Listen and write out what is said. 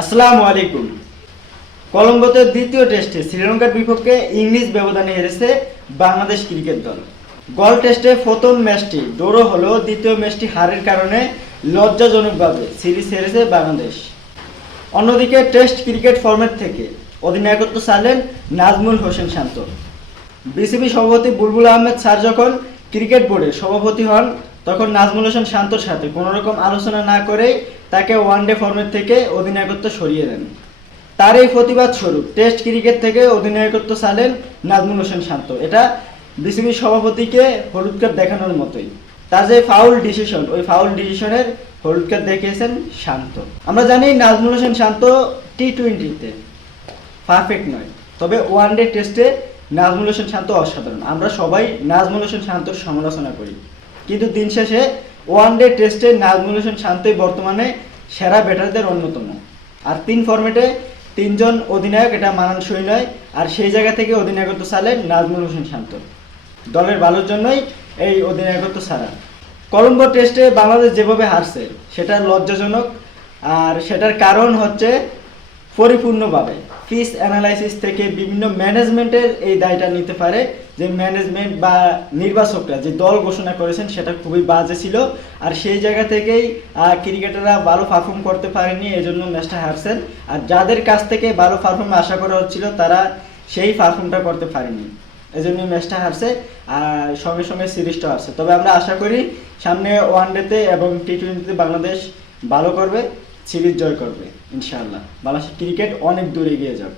আসসালামু আলাইকুম। কলম্বোতে দ্বিতীয় টেস্টে শ্রীলঙ্কার বিপক্ষে ইংলিশ ব্যবধানে হেরেছে বাংলাদেশ ক্রিকেট দল। গল টেস্টে প্রথম ম্যাচটি ড্র হলেও দ্বিতীয় ম্যাচটি হারের কারণে লজ্জাজনকভাবে সিরিজ হেরেছে বাংলাদেশ। অন্যদিকে টেস্ট ক্রিকেট ফরম্যাট থেকে অধিনায়কত্ব চাইলেন নাজমুল হোসেন শান্ত। বিসিবি সভাপতি বুলবুল আহমেদ স্যার যখন ক্রিকেট বোর্ডের সভাপতি হন, তখন নাজমুল হোসেন শান্তর সাথে কোনোরকম আলোচনা না করেই তাকে ওয়ানডে ফরম্যাট থেকে অধিনায়কত্ব সরিয়ে দেন। তার এই প্রতিবাদ স্বরূপ টেস্ট ক্রিকেট থেকে অধিনায়কত্ব চাইলেন নাজমুল হোসেন শান্ত। এটা বিসিবি সভাপতিকে হলুদ কার্ড দেখানোর মতোই। তার যে ফাউল ডিসিশন, ওই ফাউল ডিসিশনের হলুদ কার্ড দেখিয়েছেন শান্ত। আমরা জানি নাজমুল হোসেন শান্ত টি-20-তে পারফেক্ট নয়, তবে ওয়ানডে টেস্টে নাজমুল হোসেন শান্ত অসাধারণ। আমরা সবাই নাজমুল হোসেন শান্তর সমালোচনা করি, কিন্তু দিন শেষে ওয়ানডে টেস্টে নাজমুল হোসেন শান্তই বর্তমানে সেরা ব্যাটারদের অন্যতম। আর 3 ফরম্যাটে 3 জন অধিনায়ক, এটা মানানসই নয়। আর সেই জায়গা থেকে অধিনায়কত্ব চাইলেন নাজমুল হোসেন শান্ত। দলের ভালোর জন্যই এই অধিনায়কত্ব ছাড়া। কলম্বো টেস্টে বাংলাদেশ যেভাবে হারছে সেটা লজ্জাজনক। আর সেটার কারণ হচ্ছে পরিপূর্ণভাবে পিচ অ্যানালাইসিস থেকে বিভিন্ন ম্যানেজমেন্টের এই দায়টা নিতে পারে, যে ম্যানেজমেন্ট বা নির্বাচকরা যে দল ঘোষণা করেছেন সেটা খুবই বাজে ছিল। আর সেই জায়গা থেকেই ক্রিকেটাররা ভালো পারফর্ম করতে পারেনি, এজন্য ম্যাচটা হারছেন। আর যাদের কাছ থেকে ভালো পারফর্ম আশা করা হচ্ছিল তারা সেই পারফর্মটা করতে পারেনি, এজন্য ম্যাচটা হারছে। আর সঙ্গে সঙ্গে সিরিজটা হারছে। তবে আমরা আশা করি সামনে ওয়ানডেতে এবং টি-20তে বাংলাদেশ ভালো করবে, সিরিজ জয় করবে ইনশাআল্লাহ। বাংলাদেশের ক্রিকেট অনেক দূরে এগিয়ে যাক।